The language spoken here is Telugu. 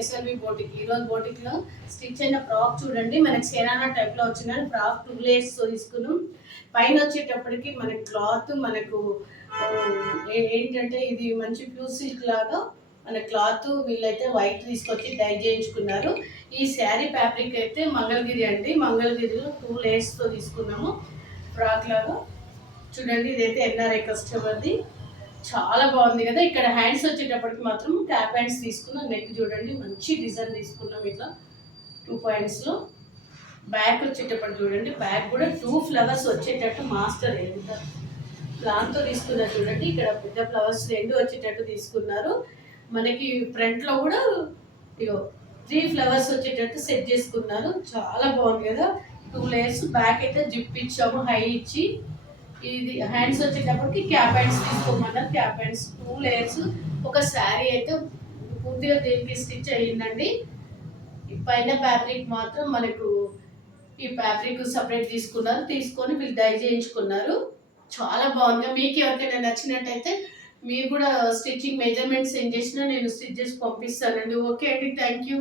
SLV boutique. ఈరోజు బోటిక్లో స్టిచ్ అయిన ఫ్రాక్ చూడండి. మనకి సేనానా టైప్లో వచ్చిన ఫ్రాక్ 2 లేయర్స్తో తీసుకున్నాం. పైన వచ్చేటప్పటికి మనకి క్లాత్ మనకు ఏంటంటే ఇది మంచి ప్యూర్ సిల్క్ లాగా మన క్లాత్ వీళ్ళైతే వైట్ తీసుకొచ్చి డై చేయించుకున్నారు. ఈ శారీ ఫ్యాబ్రిక్ అయితే మంగళగిరి అండి. మంగళగిరిలో 2 లేయర్స్తో తీసుకున్నాము ఫ్రాక్ లాగా. చూడండి ఇదైతే ఎన్ఆర్ఐ కస్టమర్ది. చాలా బాగుంది కదా. ఇక్కడ హ్యాండ్స్ వచ్చేటప్పటికి మాత్రం క్యాప్ హ్యాండ్స్ తీసుకున్నాం. నెక్ చూడండి మంచి డిజైన్ తీసుకున్నాం ఇట్లా 2 పాయింట్స్లో. బ్యాక్ వచ్చేటప్పటికి చూడండి, బ్యాక్ కూడా 2 ఫ్లవర్స్ వచ్చేటట్టు మాస్టర్ ఎంత ప్లాన్తో తీసుకున్నారు చూడండి. ఇక్కడ పెద్ద ఫ్లవర్స్ 2 వచ్చేటట్టు తీసుకున్నారు. మనకి ఫ్రంట్లో కూడా ఇగో 3 ఫ్లవర్స్ వచ్చేటట్టు సెట్ చేసుకున్నారు. చాలా బాగుంది కదా. 2 లేయర్స్. బ్యాక్ అయితే జిప్ ఇచ్చాము హై ఇచ్చి. ఇది హ్యాండ్స్ వచ్చేటప్పటికి క్యాప్ హ్యాండ్స్ తీసుకోమన్నారు. Cap hands 2 layers. ఒక శారీ అయితే పూర్తిగా దీనికి స్టిచ్ అయ్యిందండి. పైన ఫ్యాబ్రిక్ మాత్రం మనకు ఈ ఫ్యాబ్రిక్ సపరేట్ తీసుకున్నారు. తీసుకొని వీళ్ళు డై చేయించుకున్నారు. చాలా బాగుంది. మీకు ఎవరికైనా నచ్చినట్టయితే మీరు కూడా స్టిచ్చింగ్ మెజర్మెంట్స్ సెండ్ చేసినా నేను స్టిచ్ చేసి పంపిస్తానండి. ఓకే అండి, థ్యాంక్ యూ.